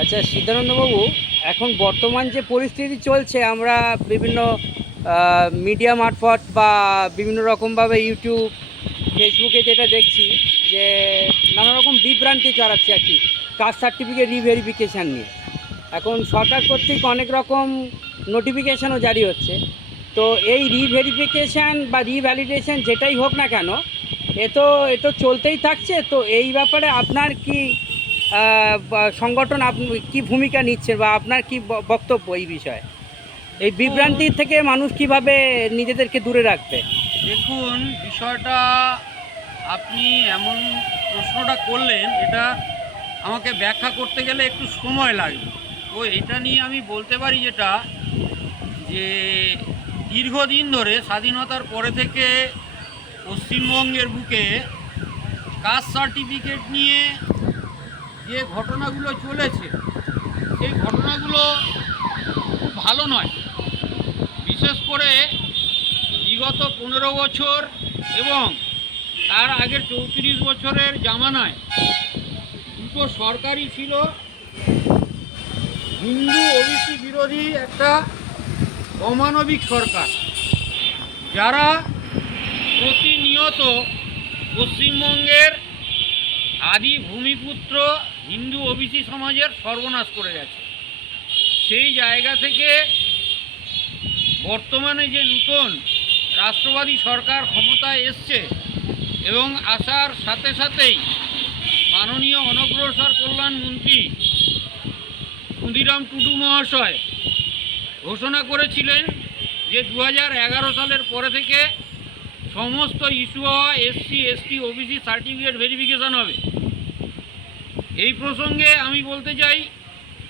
আচ্ছা সিদ্ধানন্দবাবু, এখন বর্তমান যে পরিস্থিতি চলছে, আমরা বিভিন্ন মিডিয়া মারফত বা বিভিন্ন রকমভাবে ইউটিউব ফেসবুকে যেটা দেখছি যে নানা রকম বিভ্রান্তি ছড়াচ্ছে আর কি, কাস্ট সার্টিফিকেট রিভেরিফিকেশান নিয়ে। এখন সরকার কর্তৃক অনেক রকম নোটিফিকেশানও জারি হচ্ছে। তো এই রিভেরিফিকেশান বা রিভ্যালিডেশন যেটাই হোক না কেন, এ তো চলতেই থাকছে। তো এই ব্যাপারে আপনার কি সংগঠন আপনি কি ভূমিকা নিচ্ছেন বা আপনার কি বক্তব্য এই বিষয়ে, এই দেখুন বিভ্রান্তি থেকে মানুষ কিভাবে নিজেদেরকে দূরে রাখবে? দেখুন বিষয়টা আপনি এমন প্রশ্নটা করলেন, এটা আমাকে ব্যাখ্যা করতে গেলে একটু সময় লাগবে। তো এটা নিয়ে আমি বলতে পারি যেটা, যে দীর্ঘদিন ধরে স্বাধীনতার পরে থেকে পশ্চিমবঙ্গের বুকে কাস্ট সার্টিফিকেট নিয়ে যে ঘটনাগুলো চলেছে, সেই ঘটনাগুলো খুব ভালো নয়। বিশেষ করে বিগত 15 বছর এবং তার আগের 34 বছরের জামানায় দুটো সরকারই ছিল হিন্দু ওবিসি বিরোধী একটা অমানবিক সরকার, যারা প্রতিনিয়ত পশ্চিমবঙ্গের আদি ভূমিপুত্র হিন্দু ওবিসি সমাজের সর্বনাশ করে গেছে। সেই জায়গা থেকে বর্তমানে যে নতুন রাষ্ট্রবাদী সরকার ক্ষমতায় এসছে এবং আসার সাথে সাথেই মাননীয় অনগ্রসর কল্যাণ মন্ত্রী ক্ষুদিরাম টুডু মহাশয় ঘোষণা করেছিলেন যে 2011 সালের পরে থেকে সমস্ত ইস্যু হওয়া SC ST OBC certificate verification হবে। এই প্রসঙ্গে আমি বলতে চাই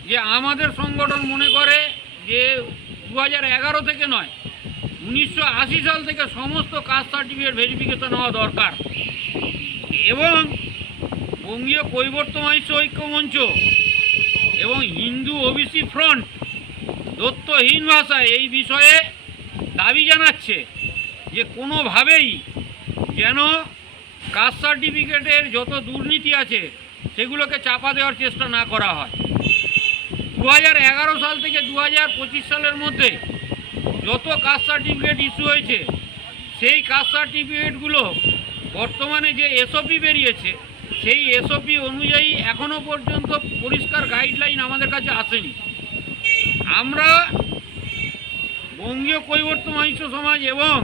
যে আমাদের সংগঠন মনে করে যে 2011 থেকে নয়, 1980 সাল থেকে সমস্ত কাস্ট সার্টিফিকেট ভেরিফিকেশন হওয়া দরকার। এবং বঙ্গীয় কৈবর্ত মহিষ ঐক্য মঞ্চ এবং হিন্দু ওবিসি ফ্রন্ট দত্তহীন ভাষায় এই বিষয়ে দাবি জানাচ্ছে যে কোনোভাবেই যেন কাস্ট সার্টিফিকেটের যত দুর্নীতি আছে সেগুলোকে চাপা দেওয়ার চেষ্টা না করা হয়। 2011 সাল থেকে 2025 সালের মধ্যে যত কাস্ট সার্টিফিকেট ইস্যু হয়েছে, সেই কাস্ট সার্টিফিকেটগুলো বর্তমানে যে এসওপি বেরিয়েছে, সেই এসওপি অনুযায়ী এখনও পর্যন্ত পরিষ্কার গাইডলাইন আমাদের কাছে আসেনি। আমরা বঙ্গীয় কৈবর্ত মহিষ সমাজ এবং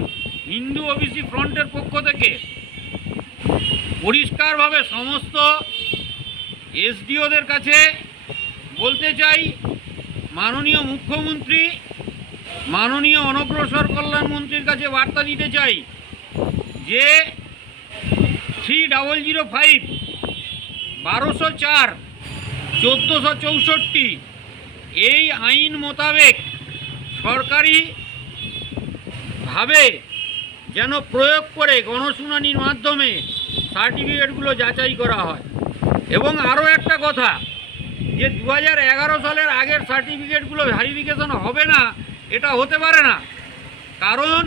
হিন্দু ওবিসি ফ্রন্টের পক্ষ থেকে পরিষ্কারভাবে সমস্ত এসডিওদের কাছে বলতে চাই, মাননীয় মুখ্যমন্ত্রী, মাননীয় অনগ্রসর কল্যাণ মন্ত্রীর কাছে বার্তা দিতে চাই যে 3005, 1204, 1464 এই আইন মোতাবেক সরকারিভাবে যেন প্রয়োগ করে গণশুনানির মাধ্যমে সার্টিফিকেটগুলো যাচাই করা হয়। এবং আরও একটা কথা, যে 2011 সালের আগের সার্টিফিকেটগুলো ভেরিফিকেশন হবে না, এটা হতে পারে না। কারণ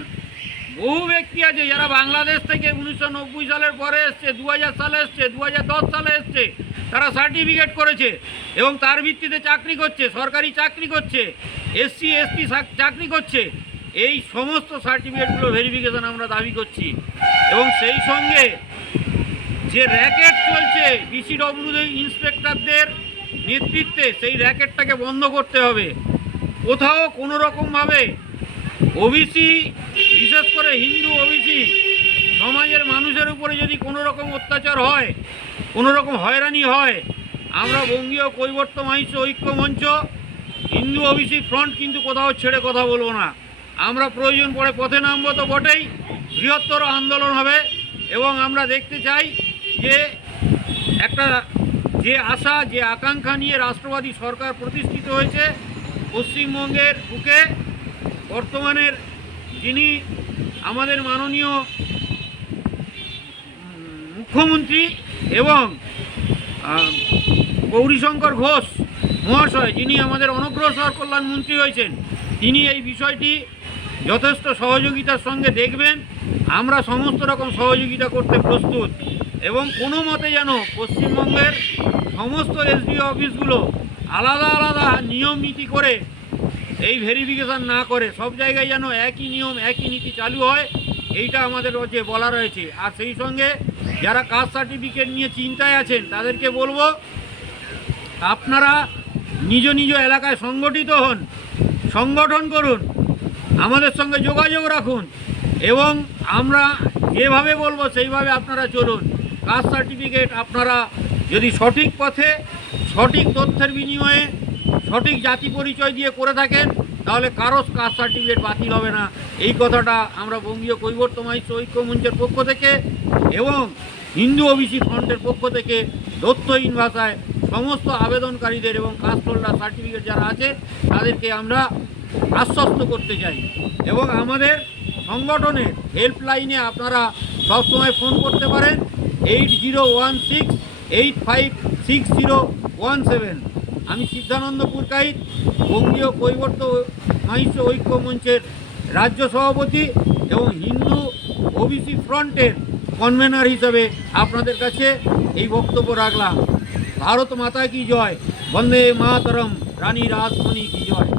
বহু ব্যক্তি আছে যারা বাংলাদেশ থেকে 1990 সালের পরে এসছে, 2000 সালে এসছে, 2010 সালে এসছে, তারা সার্টিফিকেট করেছে এবং তার ভিত্তিতে চাকরি করছে, সরকারি চাকরি করছে, এসসি এসটি চাকরি করছে। এই সমস্ত সার্টিফিকেটগুলো ভেরিফিকেশন আমরা দাবি করছি। এবং সেই সঙ্গে যে র্যাকেট চলছে বিসিডব্লিউ ইন্সপেক্টরদের নেতৃত্বে, সেই র্যাকেটটাকে বন্ধ করতে হবে। কোথাও কোনো রকমভাবে ওবিসি, বিশেষ করে হিন্দু ওবিসি সমাজের মানুষের উপরে যদি কোনো রকম অত্যাচার হয়, কোনো রকম হয়রানি হয়, আমরা বঙ্গীয় কৈবর্ত মহিষ ঐক্য মঞ্চ, হিন্দু ওবিসি ফ্রন্ট কিন্তু কোথাও ছেড়ে কথা বলবো না। আমরা প্রয়োজন পড়ে পথে নামবো তো বটেই, বৃহত্তর আন্দোলন হবে। এবং আমরা দেখতে চাই যে একটা যে আশা, যে আকাঙ্ক্ষা নিয়ে রাষ্ট্রবাদী সরকার প্রতিষ্ঠিত হয়েছে পশ্চিমবঙ্গের বুকে, বর্তমানের যিনি আমাদের মাননীয় মুখ্যমন্ত্রী এবং গৌরীশঙ্কর ঘোষ মহাশয়, যিনি আমাদের অনগ্রসর কল্যাণ মন্ত্রী হয়েছেন, তিনি এই বিষয়টি যথেষ্ট সহযোগিতার সঙ্গে দেখবেন। আমরা সমস্ত রকম সহযোগিতা করতে প্রস্তুত এবং কোনো মতে যেন পশ্চিমবঙ্গের সমস্ত এসডিও অফিসগুলো আলাদা আলাদা নিয়ম নীতি করে এই ভেরিফিকেশান না করে সব জায়গায় যেন একই নিয়ম একই নীতি চালু হয়, এইটা আমাদের যে বলা রয়েছে। আর সেই সঙ্গে যারা কাস্ট সার্টিফিকেট নিয়ে চিন্তায় আছেন তাদেরকে বলবো, আপনারা নিজ নিজ এলাকায় সংগঠিত হন, সংগঠন করুন, আমাদের সঙ্গে যোগাযোগ রাখুন এবং আমরা যেভাবে বলবো সেইভাবে আপনারা চলুন। কাস্ট সার্টিফিকেট আপনারা যদি সঠিক পথে সঠিক তথ্যের বিনিময়ে সঠিক জাতি পরিচয় দিয়ে করে থাকেন তাহলে কারো কাস্ট সার্টিফিকেট বাতিল হবে না। এই কথাটা আমরা বঙ্গীয় কৈবর্ত মাহিষ্য ঐক্য মঞ্চের পক্ষ থেকে এবং হিন্দু ওবিসি ফ্রন্টের পক্ষ থেকে তথ্যহীন ভাষায় সমস্ত আবেদনকারীদের এবং কাস্ট হোল্ডার সার্টিফিকেট যারা আছে তাদেরকে আমরা আশ্বস্ত করতে চাই। এবং আমাদের সংগঠনের হেল্পলাইনে আপনারা সবসময় ফোন করতে পারেন 8016856017। আমি সিদ্ধানন্দ পুরকাইত, বঙ্গীয় কৈবর্ত মাহিষ্য ঐক্য মঞ্চের রাজ্য সভাপতি এবং হিন্দু ওবিসি ফ্রন্টের কনভেনার হিসেবে আপনাদের কাছে এই বক্তব্য রাখলাম। ভারত মাতা কি জয়, বন্দে মাতরম, রানী রাসমণি কি জয়।